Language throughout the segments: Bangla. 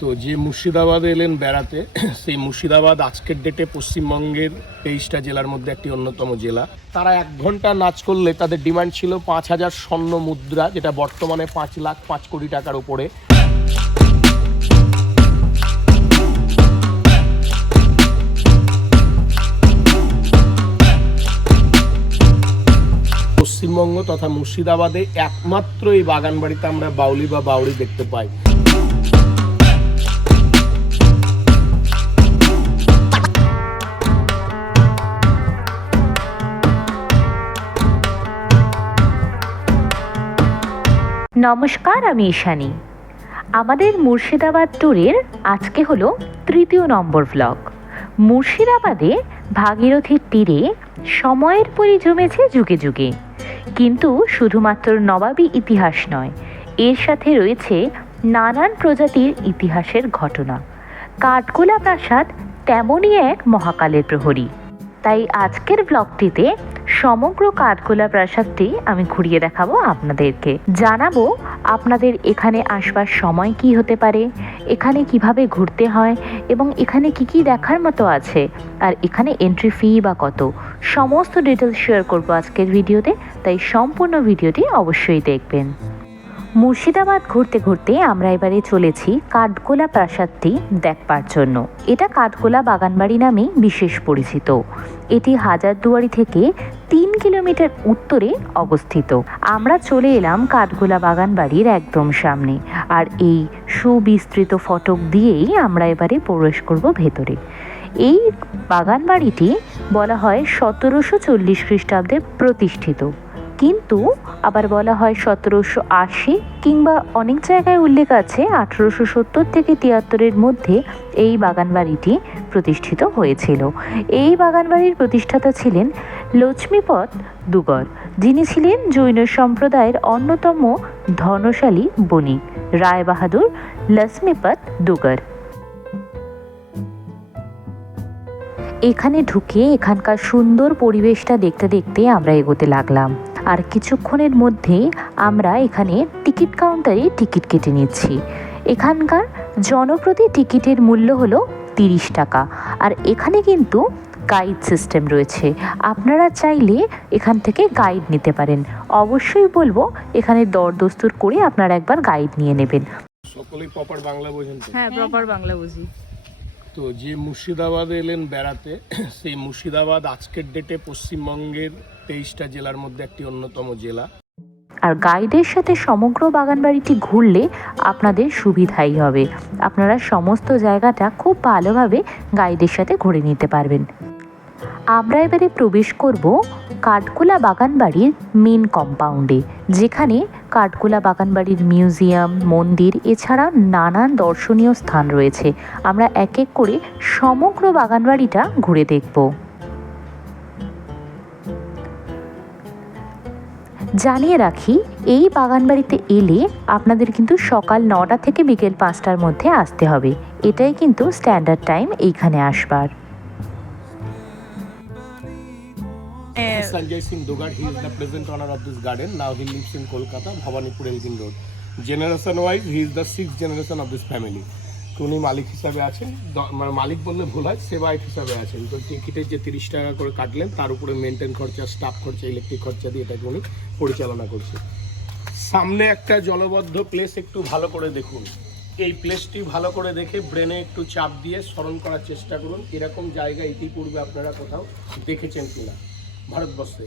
তো যে মুর্শিদাবাদে এলেন বেড়াতে, সেই মুর্শিদাবাদ আজকের ডেটে পশ্চিমবঙ্গের 23টা জেলার মধ্যে একটি অন্যতম জেলা। তারা 1 ঘন্টা নাচ করলে তাদের ডিমান্ড ছিল 5,000 স্বর্ণ মুদ্রা, যেটা বর্তমানে 5,05,00,000 টাকার উপরে। পশ্চিমবঙ্গ তথা মুর্শিদাবাদে একমাত্র এই বাগানবাড়িতে আমরা বাউলি বা বাউড়ি দেখতে পাই। নমস্কার, আমি ঈশানী। আমাদের মুর্শিদাবাদ ট্যুরের আজকে হলো 3য় নম্বর ব্লগ। মুর্শিদাবাদে ভাগীরথীর তীরে সময়ের পরি জমেছে যুগে যুগে, কিন্তু শুধুমাত্র নবাবী ইতিহাস নয়, এর সাথে রয়েছে নানান প্রজাতির ইতিহাসের ঘটনা। কাঠগোলা প্রাসাদ তেমনই এক মহাকালের প্রহরী। তাই আজকের ব্লগটিতে সমগ্র কাঠগোলা প্রাসাদটি আমি ঘুরিয়ে দেখাবো আপনাদেরকে। জানাবো আপনাদের এখানে আসবার সময় কি হতে পারে, এখানে কিভাবে ঘুরতে হয় এবং এখানে কি কি দেখার মতো আছে, আর এখানে এন্ট্রি ফি বা কত, সমস্ত ডিটেলস শেয়ার করবো আজকের ভিডিওতে। তাই সম্পূর্ণ ভিডিওটি অবশ্যই দেখবেন। মুর্শিদাবাদ ঘুরতে ঘুরতে আমরা এবারে চলেছি কাঠগোলা প্রাসাদটি দেখবার জন্য। এটা কাঠগোলা বাগানবাড়ি নামেই বিশেষ পরিচিত। এটি হাজারদুয়ারি থেকে 3 কিলোমিটার উত্তরে অবস্থিত। আমরা চলে এলাম কাঠগোলা বাগানবাড়ির একদম সামনে, আর এই সুবিস্তৃত ফটক দিয়েই আমরা এবারে প্রবেশ করব ভেতরে। এই বাগানবাড়িটি বলা হয় 1740 খ্রিস্টাব্দে প্রতিষ্ঠিত, কিন্তু আবার বলা হয় 1780, কিংবা অনেক জায়গায় উল্লেখ আছে 1870 থেকে 73-এর মধ্যে এই বাগানবাড়িটি প্রতিষ্ঠিত হয়েছিল। এই বাগানবাড়ির প্রতিষ্ঠাতা ছিলেন লক্ষ্মীপদ দুগর, যিনি ছিলেন জৈন সম্প্রদায়ের অন্যতম ধনশালী বণিক রায় বাহাদুর লক্ষ্মীপদ দুগর। এখানে ঢুকে এখানকার সুন্দর পরিবেশটা দেখতে দেখতে আমরা এগোতে লাগলাম, আর কিছুক্ষণের মধ্যেই আমরা এখানে টিকিট কাউন্টারে টিকিট কেটে নিচ্ছি। এখানকার জনপ্রতি টিকিটের মূল্য হলো 30 টাকা, আর এখানে কিন্তু গাইড সিস্টেম রয়েছে। আপনারা চাইলে এখান থেকে গাইড নিতে পারেন। অবশ্যই বলবো এখানে দরদস্তুর করে আপনারা একবার গাইড নিয়ে নেবেন। সকলেই প্রপার বাংলা বোঝেন তো? হ্যাঁ, প্রপার বাংলা বুঝি। তো যে মুর্শিদাবাদে এলেন বেড়াতে, সেই মুর্শিদাবাদ আজকের ডেটে পশ্চিমবঙ্গের 23টা জেলার মধ্যে একটি অন্যতম জেলা। আর গাইডের সাথে সমগ্র বাগানবাড়িটি ঘুরলে আপনাদের সুবিধাই হবে। আপনারা সমস্ত জায়গাটা খুব ভালোভাবে গাইডের সাথে ঘুরে নিতে পারবেন। আমরা এবারে প্রবেশ করব কাঠগোলা বাগানবাড়ির মেন কম্পাউন্ডে, যেখানে কাঠগোলা বাগানবাড়ির মিউজিয়াম, মন্দির এছাড়া নানান দর্শনীয় স্থান রয়েছে। আমরা এক এক করে সমগ্র বাগানবাড়িটা ঘুরে দেখব। জানিয়ে রাখি, এই বাগানবাড়িতে এলে আপনাদের কিন্তু সকাল 9টা থেকে বিকেল 5টার মধ্যে আসতে হবে। এটাই কিন্তু স্ট্যান্ডার্ড টাইম এইখানে আসবার। Sanjay Singh Dugar, he is the present owner of this garden. Now he lives in Kolkata, Bhawanipur, Elgin Road. Generation wise, he is the 6th generation of this family. উনি মালিক হিসাবে আছেন, মালিক বললে ভুল হয়, সেবায়ত হিসাবে আছেন। তো টিকিটের যে 30 টাকা করে কাটলেন, তার উপরে মেনটেন খরচা, স্টাফ খরচা, ইলেকট্রিক খরচা দিয়ে এটাকে উনি পরিচালনা করছে। সামনে একটা জলবদ্ধ প্লেস, একটু ভালো করে দেখুন। এই প্লেসটি ভালো করে দেখে ব্রেনে একটু চাপ দিয়ে স্মরণ করার চেষ্টা করুন, এরকম জায়গা ইতিপূর্বে আপনারা কোথাও দেখেছেন কিনা ভারতবর্ষে।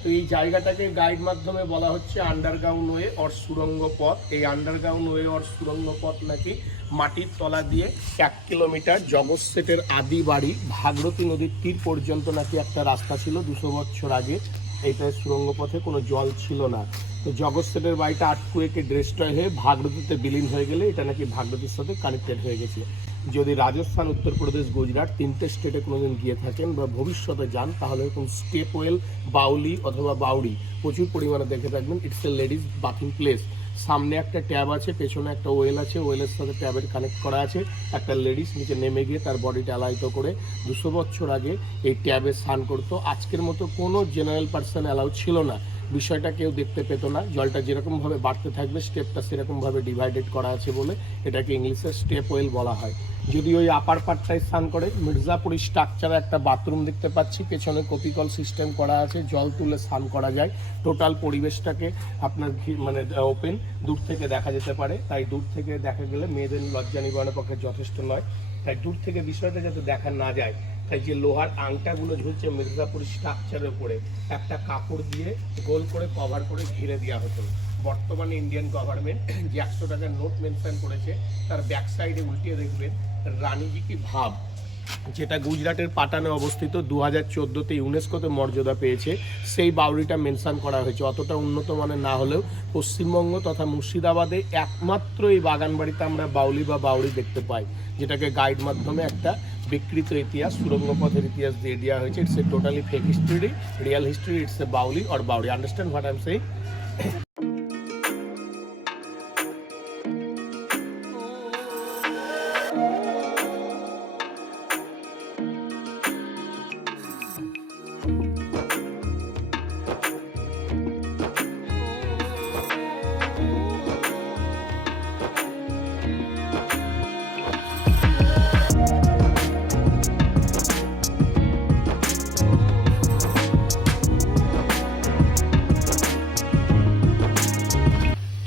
তো এই জায়গাটাকে গাইড মাধ্যমে বলা হচ্ছে আন্ডারগ্রাউন্ড ওয়ে অর সুড়ঙ্গ পথ। এই আন্ডারগ্রাউন্ড ওয়ে অর সুড়ঙ্গ পথ নাকি মাটির তলা দিয়ে 1 কিলোমিটার জগৎ সেটের আদি বাড়ি ভাগীরথী নদীর তীর পর্যন্ত নাকি একটা রাস্তা ছিল 200 বছর আগে। এইটা সুড়ঙ্গ পথে কোনো জল ছিল না। তো জগৎ সেটের বাড়িটা আটকুড়েকে ডেস্ট্রয় হয়ে ভাগীরথীতে বিলীন হয়ে গেলে এটা নাকি ভাগীরথীর সাথে কানেক্টেড হয়ে গেছে। যদি রাজস্থান, উত্তরপ্রদেশ, গুজরাট 3টে স্টেটে কোনোদিন গিয়ে থাকেন বা ভবিষ্যতে যান, তাহলে এরকম স্টেপ ওয়েল, বাউলি অথবা বাউড়ি প্রচুর পরিমাণে দেখে থাকবেন। It's a ladies bathing place. সামনে একটা ট্যাব আছে, পেছনে একটা ওয়েল আছে, ওয়েলের সাথে ট্যাবের কানেক্ট করা আছে। একটা লেডিস নিচে নেমে গিয়ে তার বডিটা অ্যালাইতো করে 200 বছর আগে এই ট্যাবে স্নান করতো। আজকের মতো কোনো জেনারেল পার্সন অ্যালাউ ছিল না বিষয়টা কেউ দেখতে পেত না। জলটা যেরকমভাবে বাড়তে থাকবে স্টেপটা সেরকমভাবে ডিভাইডেড করা আছে বলে এটাকে ইংলিশে স্টেপ ওয়েল বলা হয়। যদি ওই আপার পার্টটায় স্নান করে, মির্জাপুরি স্ট্রাকচারে একটা বাথরুম দেখতে পাচ্ছি, পেছনে কপিকল সিস্টেম করা আছে, জল তুলে স্নান করা যায়। টোটাল পরিবেশটাকে আপনার মানে ওপেন, দূর থেকে দেখা যেতে পারে, তাই দূর থেকে দেখা গেলে মেয়েদের লজ্জা নিবারণের পক্ষে যথেষ্ট নয়, তাই দূর থেকে বিষয়টা যাতে দেখা না যায় তাই যে লোহার আংটাগুলো ঝুলছে মির্জাপুরি স্ট্রাকচারের উপরে একটা কাপড় দিয়ে গোল করে কভার করে ঘিরে দেওয়া হতো। বর্তমানে ইন্ডিয়ান গভর্নমেন্ট যে 100 টাকার নোট মেনশন করেছে তার ব্যাক সাইডে উল্টিয়ে দেখবেন রানীজি কি ভাব, যেটা গুজরাটের পাটানে অবস্থিত, 2014-তে ইউনেস্কোতে মর্যাদা পেয়েছে, সেই বাউরিটা মেনশন করা হয়েছে। অতটা উন্নত মানের না হলেও পশ্চিমবঙ্গ তথা মুর্শিদাবাদে একমাত্র এই বাগানবাড়িতে আমরা বাউলি বা বাউরি দেখতে পাই, যেটাকে গাইড মাধ্যমে একটা বিকৃত ইতিহাস, সুরঙ্গ পথের ইতিহাস দিয়ে দেওয়া হয়েছে। It's a totally fake history, real history, it's a baoli or bauri. Understand what I am saying?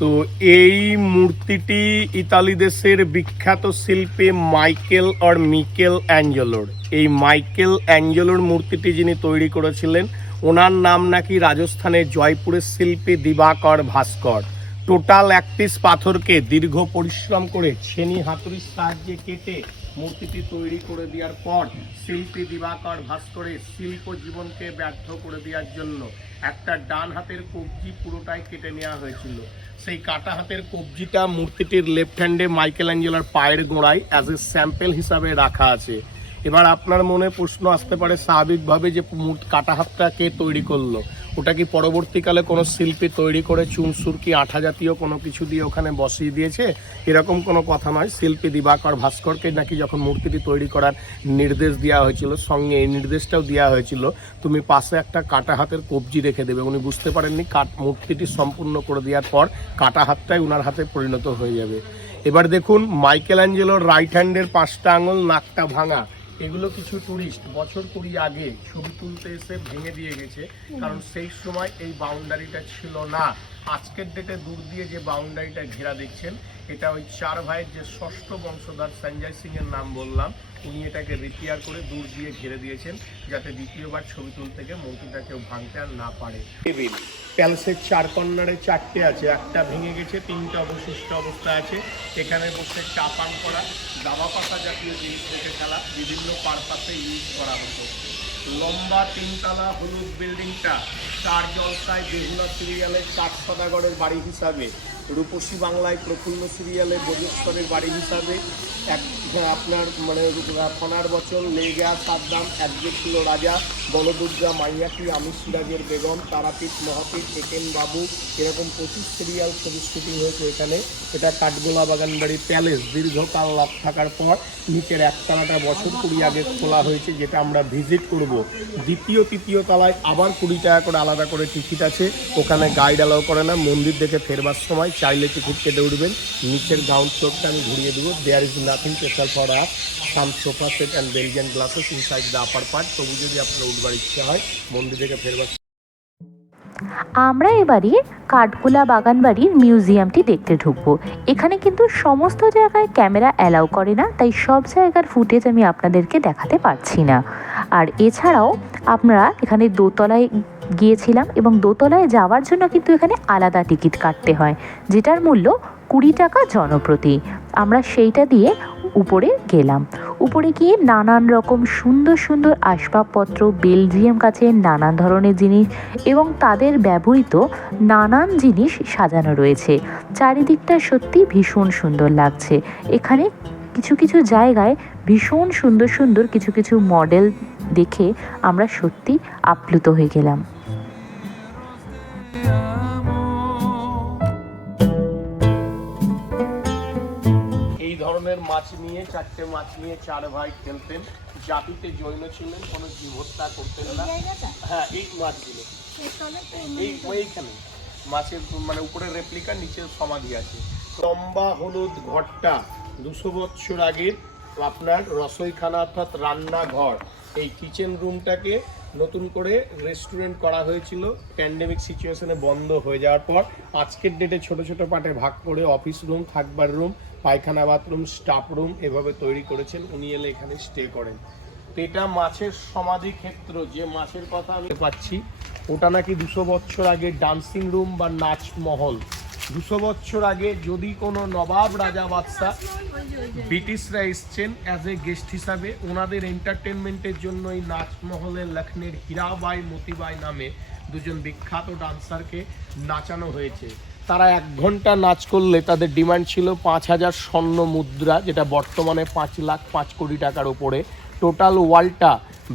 তো এই মূর্তিটি ইতালি দেশের বিখ্যাত শিল্পী মাইকেল অর মিকেল অ্যাঞ্জেলোর। এই মাইকেল অ্যাঞ্জেলোর মূর্তিটি যিনি তৈরি করেছিলেন ওনার নাম নাকি রাজস্থানের জয়পুরের শিল্পী দিবাকর ভাস্কর। টোটাল এক পিস পাথরকে দীর্ঘ পরিশ্রম করে ছেনি হাতুড়ির সাহায্যে কেটে মূর্তিটি তৈরি করে দেওয়ার পর শিল্পী দিবাকর ভাস্করের শিল্প জীবনকে ব্যর্থ করে দেওয়ার জন্য একটা ডান হাতের কবজি পুরোটাই কেটে নেওয়া হয়েছিল। সেই কাটা হাতের কবজিটা মূর্তিটির লেফট হ্যান্ডে মাইকেল অ্যাঞ্জেলোর পায়ের গোড়ায় অ্যাজ এ স্যাম্পল হিসাবে রাখা আছে। এবার আপনার মনে প্রশ্ন আসতে পারে স্বাভাবিকভাবে যে কাটা হাতটা কে তৈরি করলো, ওটা কি পরবর্তীকালে কোনো শিল্পী তৈরি করে চুন সুরকি আঠা জাতীয় কোনো কিছু দিয়ে ওখানে বসিয়ে দিয়েছে? এরকম কোনো কথা নয়। শিল্পী দিবাকর ভাস্করকে নাকি যখন মূর্তিটি তৈরি করার নির্দেশ দেওয়া হয়েছিল, সঙ্গে এই নির্দেশটাও দেওয়া হয়েছিল তুমি পাশে একটা কাটা হাতের কবজি রেখে দেবে। উনি বুঝতে পারেননি মূর্তিটি সম্পূর্ণ করে দেওয়ার পর কাটা হাতটাই ওনার হাতে পরিণত হয়ে যাবে। এবার দেখুন মাইকেল অ্যাঞ্জেলোর রাইট হ্যান্ডের 5টা আঙুল, নাকটা ভাঙা, এগুলো কিছু টুরিস্ট বছর 20 আগে ছবি তুলতে এসে ভেঙে দিয়ে গেছে, কারণ সেই সময় এই বাউন্ডারিটা ছিল না। আজকের ডেটে দূর দিয়ে যে বাউন্ডারিটা ঘেরা দেখছেন এটা ওই 4 ভাইয়ের যে ষষ্ঠ বংশধর সঞ্জয় সিং এর নাম বললাম, উনি এটাকে রিপেয়ার করে দূর দিয়ে ঘিরে দিয়েছেন যাতে দ্বিতীয়বার ছবি তুলতে গিয়ে মূর্তিটা কেউ ভাঙতে আর না পারে। টেবিল প্যালেসের 4 কর্নারে 4টে আছে, একটা ভেঙে গেছে, 3টা অবশিষ্ট অবস্থা আছে। এখানে বসে চা পান করা, দাবা পাতা জাতীয় জিনিস রেখে খেলা বিভিন্ন পারপাসে ইউজ করা হতো। লম্বা 3 তলা হলুদ বিল্ডিংটা চার জলসায় বেহুলা সিরিয়ালের 4 সদাগরের বাড়ি হিসাবে, রূপসী বাংলায় প্রফুল্ল সিরিয়ালে বজেশ্বরের বাড়ি হিসাবে, আপনার মানে ফনার বচন, লেগা, সাদ্দাম, একজন ছিল রাজা, বলদুর্গা, মাইয়াকি, আমি সিরাজের বেগম, তারাপীঠ, মহাপীঠ, একেন বাবু, এরকম 25 সিরিয়াল ছবি শুটিং হয়েছে এখানে। এটা কাঠগোলা বাগানবাড়ি প্যালেস দীর্ঘকাল লক থাকার পর নিচের একতলাটা বছর 20 আগে খোলা হয়েছে, যেটা আমরা ভিজিট করব। দ্বিতীয় তৃতীয় তলায় আবার 20 টাকা করে আলাদা করে টিকিট আছে, ওখানে গাইড অ্যালাউ করে না। মন্দির দেখে ফেরবার সময় চাইলে টিকিট কেটে উঠবেন। নিচের গ্রাউন্ড ফ্লোরটা আমি ঘুরিয়ে দেবো। There is nothing special for us, some sofa set and Belgian glasses inside the upper part. তবু যদি আপনার উঠবার ইচ্ছা হয় মন্দির দেখে ফেরবার। আমরা এবারে কাঠগোলা বাগানবাড়ির মিউজিয়ামটি দেখতে ঢুকবো। এখানে কিন্তু সমস্ত জায়গায় ক্যামেরা অ্যালাউ করে না, তাই সব জায়গার ফুটেজ আমি আপনাদেরকে দেখাতে পারছি না। আর এছাড়াও আমরা এখানে দোতলায় গিয়েছিলাম এবং দোতলায় যাওয়ার জন্য কিন্তু এখানে আলাদা টিকিট কাটতে হয়, যেটার মূল্য 20 টাকা জনপ্রতি। আমরা সেইটা দিয়ে উপরে গেলাম। উপরে গিয়ে নানান রকম সুন্দর সুন্দর আসবাবপত্র, বেলজিয়াম কাচের নানান ধরনের জিনিস এবং তাদের ব্যবহৃত নানান জিনিস সাজানো রয়েছে। চারিদিকটা সত্যি ভীষণ সুন্দর লাগছে। এখানে কিছু কিছু জায়গায় ভীষণ সুন্দর সুন্দর কিছু কিছু মডেল দেখে আমরা সত্যি আপ্লুত হয়ে গেলাম। মাছ নিয়ে 4টে মাছ নিয়ে 4 ভাই খেলতেন। জাতিতে জৈন ছিলেন, কোনো জীব হত্যা করতেন না। হ্যাঁ, এই মাছগুলো এইখানে মাছের মানে উপরে রেপ্লিকা, নিচে সমাধি আছে। লম্বা হলুদ ঘরটা 200 বছর আগের আপনার রসইখানা অর্থাৎ রান্নাঘর। এই কিচেন রুমটাকে নতুন করে রেস্টুরেন্ট করা হয়েছিল প্যান্ডেমিক সিচুয়েশনে বন্ধ হয়ে যাওয়ার পর। আজকের ডেটে ছোট ছোট পার্টে ভাগ করে অফিস রুম, থাকবার রুম, পায়খানা বাথরুম, স্টাফ রুম এভাবে তৈরি করেছেন। উনি এলে এখানে স্টে করেন। তো এটা মাছের সমাধি ক্ষেত্র, যে মাছের কথা আমি পাচ্ছি ওটা নাকি 200 বছর আগে ডান্সিং রুম বা নাচ মহল। 200 বছর আগে যদি কোনো নবাব রাজা বাদশাহ ব্রিটিশরা এসছেন অ্যাজ এ গেস্ট হিসাবে, ওনাদের এন্টারটেনমেন্টের জন্য এই নাচমহলে লখনৌর হীরাবাই মতিবাই নামে দুজন বিখ্যাত ডান্সারকে নাচানো হয়েছে। তারা 1 ঘন্টা নাচ করলে তাদের ডিমান্ড ছিল 5000 স্বর্ণ মুদ্রা, যেটা বর্তমানে 5,05,00,000 কোটি টাকার উপরে। টোটাল ওয়ালটা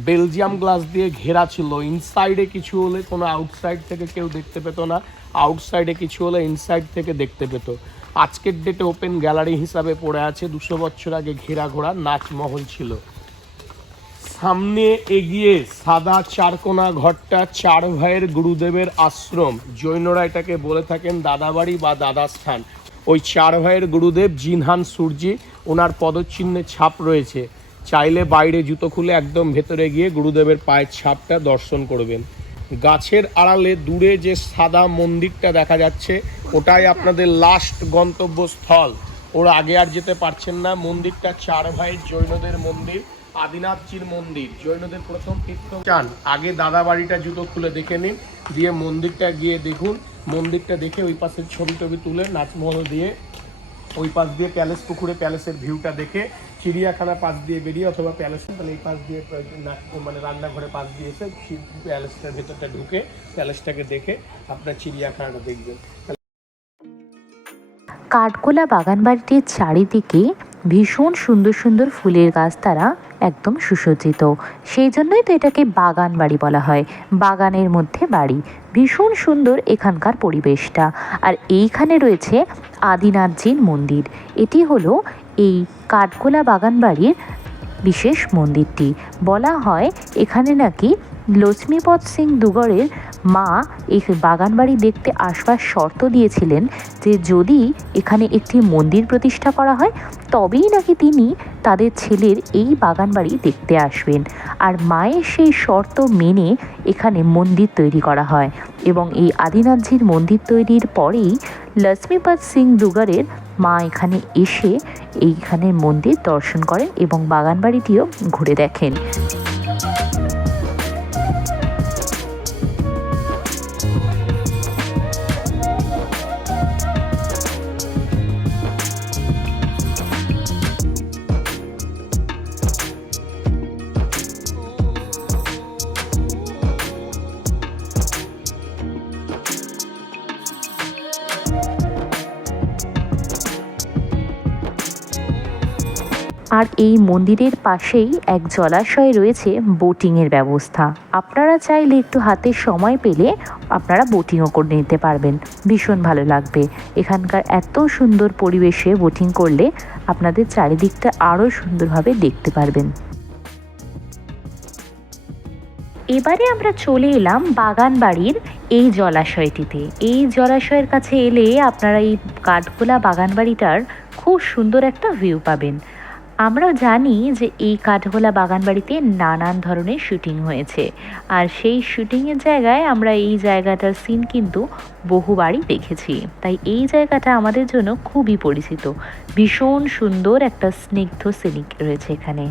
বেলজিয়াম গ্লাস দিয়ে ঘেরা ছিল। ইনসাইডে কিছু হলে কোনো আউটসাইড থেকে কেউ দেখতে পেত না, আউটসাইডে কিছু হলে ইনসাইড থেকে দেখতে পেত। আজকের ডেটে ওপেন গ্যালারি হিসাবে পড়ে আছে। 200 বছর আগে ঘেরা ঘোরা নাচমহল ছিল। সামনে এগিয়ে সাদা চারকোনা ঘরটা 4 ভাইয়ের গুরুদেবের আশ্রম। জৈনরা এটাকে বলে থাকেন দাদাবাড়ি বা দাদাস্থান। ওই 4 ভাইয়ের গুরুদেব জিনহান সূর্যি, ওনার পদচিহ্নে ছাপ রয়েছে। চাইলে বাইরে জুতো খুলে একদম ভেতরে গিয়ে গুরুদেবের পায়ের ছাপটা দর্শন করবেন। গাছের আড়ালে দূরে যে সাদা মন্দিরটা দেখা যাচ্ছে ওটাই আপনাদের লাস্ট গন্তব্যস্থল। ওরা আগে আর যেতে পারছেন না। মন্দিরটা 4 ভাইয়ের জৈনদের মন্দির, আদিনাথজির মন্দির, জৈনদের প্রথম তীর্থস্থান। আগে দাদা বাড়িটা জুতো খুলে দেখে নিন, দিয়ে মন্দিরটা গিয়ে দেখুন। মন্দিরটা দেখে ওই পাশের ছবি টবি তুলে নাচমহল দিয়ে ওই পাশ দিয়ে প্যালেস পুকুরে প্যালেসের ভিউটা দেখে চিড়িয়াখানা পাশ দিয়ে বেরিয়ে অথবা প্যালেসে তাহলে এই পাশ দিয়ে মানে রান্নাঘরে পাশ দিয়ে এসে প্যালেসটার ভেতরটা ঢুকে প্যালেসটাকে দেখে আপনার চিড়িয়াখানাটা দেখবেন। কাঠগোলা বাগানবাড়িটির চারিদিকে ভীষণ সুন্দর সুন্দর ফুলের গাছ দ্বারা একদম সুসজ্জিত। সেই জন্যই তো এটাকে বাগান বাড়ি বলা হয়, বাগানের মধ্যে বাড়ি। ভীষণ সুন্দর এখানকার পরিবেশটা। আর এইখানে রয়েছে আদিনাথজির মন্দির। এটি হলো এই কাঠগোলা বাগান বাড়ির বিশেষ মন্দিরটি। বলা হয় এখানে নাকি লক্ষ্মীপদ সিং দুগড়ের মা এই বাগানবাড়ি দেখতে আসবার শর্ত দিয়েছিলেন যে যদি এখানে একটি মন্দির প্রতিষ্ঠা করা হয় তবেই নাকি তিনি তাদের ছেলের এই বাগানবাড়ি দেখতে আসবেন। আর মায়ের সেই শর্ত মেনে এখানে মন্দির তৈরি করা হয় এবং এই আদিনাথজির মন্দির তৈরির পরেই লক্ষ্মীপদ সিং দুগড়ের মা এখানে এসে এইখানের মন্দির দর্শন করেন এবং বাগানবাড়িটিও ঘুরে দেখেন। আর এই মন্দিরের পাশেই এক জলাশয়ে রয়েছে বোটিংয়ের ব্যবস্থা। আপনারা চাইলে একটু হাতে সময় পেলে আপনারা বোটিংও করে নিতে পারবেন, ভীষণ ভালো লাগবে। এখানকার এত সুন্দর পরিবেশে বোটিং করলে আপনাদের চারিদিকটা আরও সুন্দরভাবে দেখতে পারবেন। এবারে আমরা চলে এলাম বাগান বাড়ির এই জলাশয়টিতে। এই জলাশয়ের কাছে এলে আপনারা এই কাঠগোলা বাগান বাড়িটার খুব সুন্দর একটা ভিউ পাবেন। আমরা জানি যে এই কাঠগোলা বাগানবাড়িতে নানান ধরনের শুটিং হয়েছে, আর সেই শুটিংয়ের জায়গায় আমরা এই জায়গাটার সিন কিন্তু বহুবারই দেখেছি। তাই এই জায়গাটা আমাদের জন্য খুবই পরিচিত। ভীষণ সুন্দর একটা স্নিগ্ধ সিনিক রয়েছে এখানে।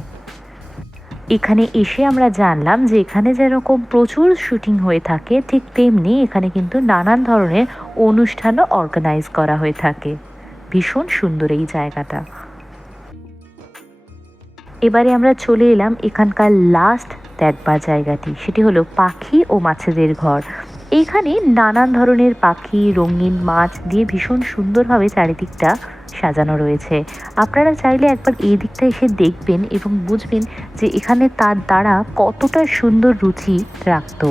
এখানে এসে আমরা জানলাম যে এখানে যেরকম প্রচুর শুটিং হয়ে থাকে ঠিক তেমনি এখানে কিন্তু নানান ধরনের অনুষ্ঠানও অর্গানাইজ করা হয়ে থাকে। ভীষণ সুন্দর এই জায়গাটা। এবারে আমরা চলে এলাম এখানকার লাস্ট দেখবার জায়গাটি, সেটি হলো পাখি ও মাছেদের ঘর। এইখানে নানান ধরনের পাখি, রঙিন মাছ দিয়ে ভীষণ সুন্দরভাবে চারিদিকটা সাজানো রয়েছে। আপনারা চাইলে একবার এই দিকটা এসে দেখবেন এবং বুঝবেন যে এখানে তার দ্বারা কতটা সুন্দর রুচি রাখতো।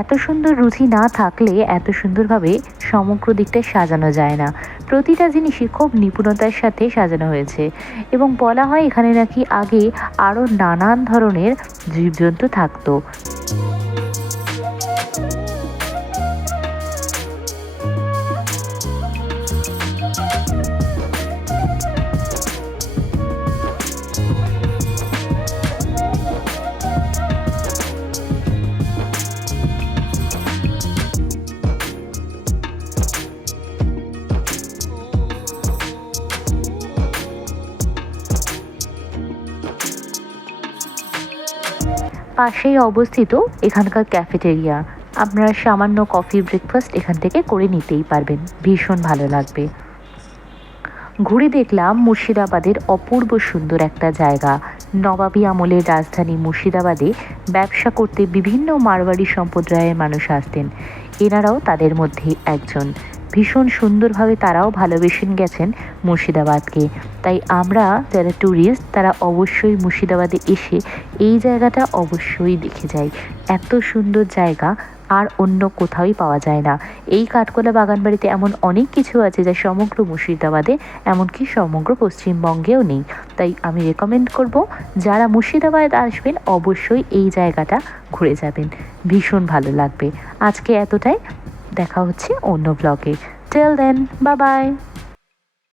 এত সুন্দর রুচি না থাকলে এত সুন্দরভাবে সমগ্র দিকটা সাজানো যায় না। প্রতিটা জিনিসই খুব নিপুণতার সাথে সাজানো হয়েছে এবং বলা হয় এখানে নাকি আগে আরও নানান ধরনের জীবজন্তু থাকতো। পাশেই অবস্থিত এখানকার ক্যাফেটেরিয়া। আপনারা সামান্য কফি ব্রেকফাস্ট এখান থেকে করে নিতেই পারবেন, ভীষণ ভালো লাগবে। ঘুরে দেখলাম মুর্শিদাবাদের অপূর্ব সুন্দর একটা জায়গা। নবাবী আমলের রাজধানী মুর্শিদাবাদে ব্যবসা করতে বিভিন্ন মারওয়াড়ি সম্প্রদায়ের মানুষ আসতেন, এনারাও তাদের মধ্যে একজন। ভীষণ সুন্দরভাবে তারাও ভালোবেসে গেছেন মুর্শিদাবাদকে। তাই আমরা যারা ট্যুরিস্ট তারা অবশ্যই মুর্শিদাবাদে এসে এই জায়গাটা অবশ্যই দেখে যাই। এত সুন্দর জায়গা আর অন্য কোথাওই পাওয়া যায় না। এই কাঠকোলা বাগানবাড়িতে এমন অনেক কিছু আছে যা সমগ্র মুর্শিদাবাদে, এমনকি সমগ্র পশ্চিমবঙ্গেও নেই। তাই আমি রেকমেন্ড করব যারা মুর্শিদাবাদ আসবেন অবশ্যই এই জায়গাটা ঘুরে যাবেন, ভীষণ ভালো লাগবে। আজকে এতটাই, দেখা হচ্ছে অন্য ব্লগে। Till then, bye by.